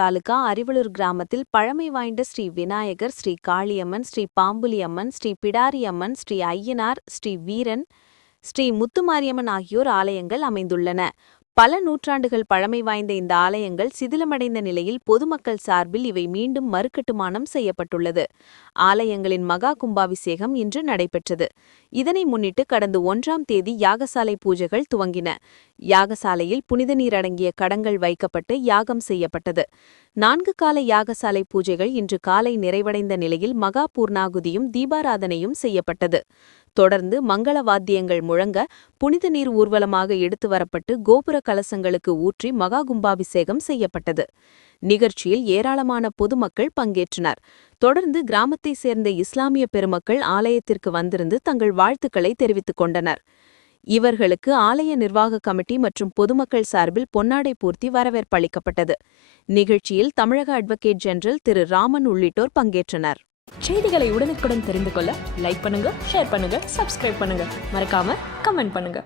தாலுகா அறிவலூர் கிராமத்தில் பழமை வாய்ந்த ஸ்ரீ விநாயகர் ஸ்ரீ காளியம்மன் ஸ்ரீ பாம்புலியம்மன் ஸ்ரீ பிடாரியம்மன் ஸ்ரீ ஐயனார் ஸ்ரீ வீரன் ஸ்ரீ முத்துமாரியம்மன் ஆகியோர் ஆலயங்கள் அமைந்துள்ளன. பல நூற்றாண்டுகள் பழமை வாய்ந்த இந்த ஆலயங்கள் சிதிலமடைந்த நிலையில் பொதுமக்கள் சார்பில் இவை மீண்டும் மறுகட்டுமானம் செய்யப்பட்டுள்ளது. ஆலயங்களின் மகா கும்பாபிஷேகம் இன்று நடைபெற்றது. இதனை முன்னிட்டு கடந்த ஒன்றாம் தேதி யாகசாலை பூஜைகள் துவங்கின. யாகசாலையில் புனித நீர் அடங்கிய கடங்கள் வைக்கப்பட்டு யாகம் செய்யப்பட்டது. நான்கு கால யாகசாலை பூஜைகள் இன்று காலை நிறைவடைந்த நிலையில் மகா பூர்ணாகுதியும் தீபாராதனையும் செய்யப்பட்டது. தொடர்ந்து மங்கள வாத்தியங்கள் முழங்க புனித நீர் ஊர்வலமாக எடுத்து வரப்பட்டு கோபுர கலசங்களுக்கு ஊற்றி மகா கும்பாபிஷேகம் செய்யப்பட்டது. நிகழ்ச்சியில் ஏராளமான பொதுமக்கள் பங்கேற்றனர். தொடர்ந்து கிராமத்தை சேர்ந்த இஸ்லாமிய பெருமக்கள் ஆலயத்திற்கு வந்திருந்து தங்கள் வாழ்த்துக்களை தெரிவித்துக் கொண்டனர். இவர்களுக்கு ஆலய நிர்வாக கமிட்டி மற்றும் பொதுமக்கள் சார்பில் பொன்னாடை பூர்த்தி வரவேற்பளிக்கப்பட்டது நிகழ்ச்சியில் தமிழக அட்வொகேட் ஜெனரல் திரு ராமன் உள்ளிட்டோர் பங்கேற்றனர். செய்திகளை உடனுக்குடன் தெரிந்து கொள்ள லைக் பண்ணுங்க ஷேர் பண்ணுங்க சப்ஸ்கிரைப் பண்ணுங்க. மறக்காம கமெண்ட் பண்ணுங்க.